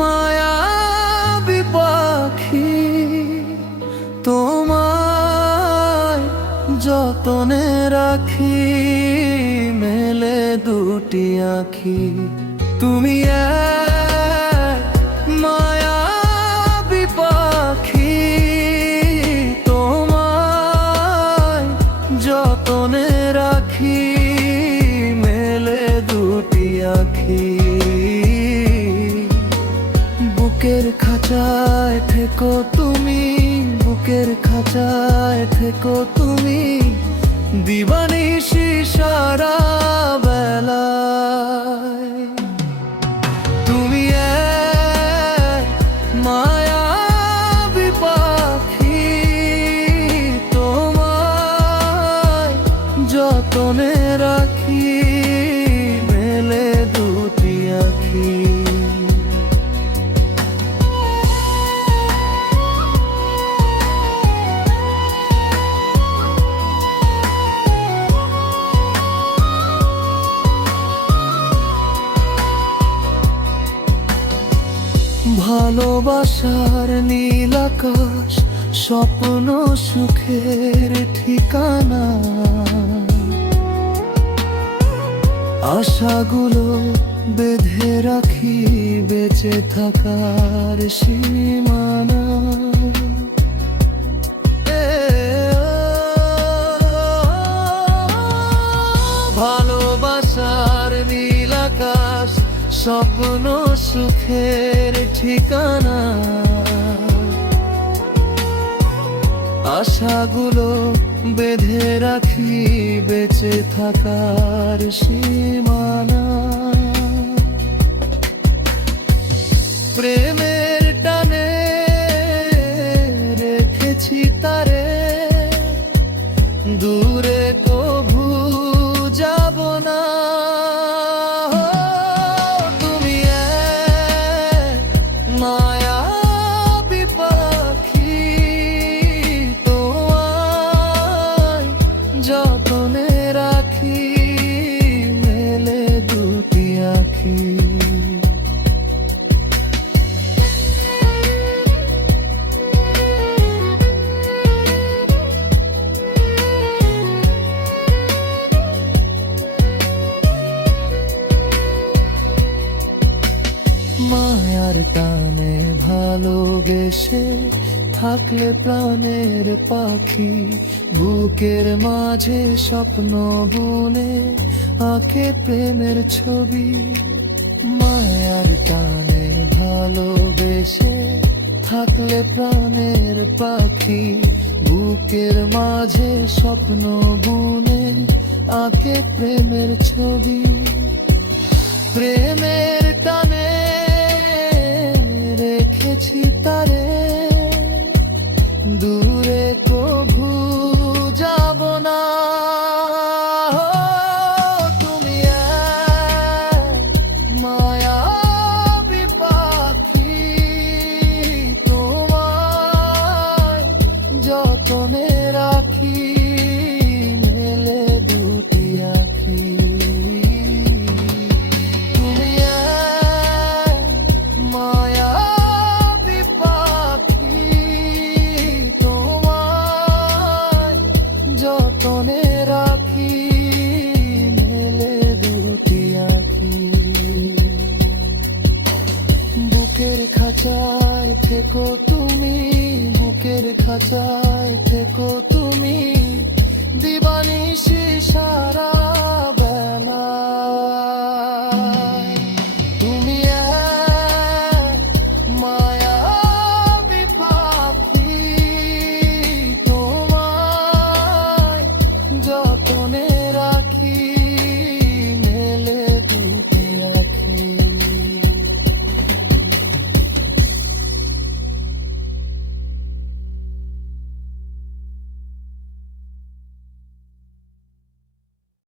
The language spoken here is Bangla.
মায়াবী পাখি তোমায় যতনে রাখি, মেলে দুটি আঁখি। তুমি এক মায়াবী পাখি, তোমায় যতনে রাখি, মেলে দুটি আঁখি। বুকের খাঁচায় থেকো তুমি, বুকের খাঁচায় থেকো তুমি, দিবানিশি সারা বেলায়। তুমি এক মায়াবী পাখি, তোমায় যতনে রাখি, মেলে দুটি আঁখি। ভালোবাসার নীল আকাশ, স্বপ্ন সুখের ঠিকানা, আশাগুলো বেঁধে রাখি, বেঁচে থাকার সীমানা। ভালোবাসার নীল আকাশ, স্বপ্ন সুখের ঠিকানা, আশাগুলো বেঁধে রাখি, বেঁচে থাকার সীমানা। প্রেমের টানে রেখেছি তারে, দূরে কভু যাব না। তুমি এক মায়াবী পাখি, তোমায় যতনে রাখি, মেলে দুটি আঁখি। মায়ার টানে ভালোবেসে থাকলে প্রাণের পাখি, বুকের মাঝে স্বপ্ন বুনে আঁকে প্রেমের ছবি। মায়ার টানে ভালোবেসে থাকলে প্রাণের পাখি, বুকের মাঝে স্বপ্ন বুনে আঁকে প্রেমের ছবি। প্রেমের টানে রেখেছি তারে, দূরে কভু যাব না। তুমি এক মায়াবী পাখি, তোমায় যতনে রাখি, মেলে দুটি আঁখি। যতনে রাখি, মেলে দুটি আঁখি। বুকের খাঁচায় থেকো তুমি, বুকের খাঁচায় থেকো তুমি, দিবানিশি সারা বেলায়।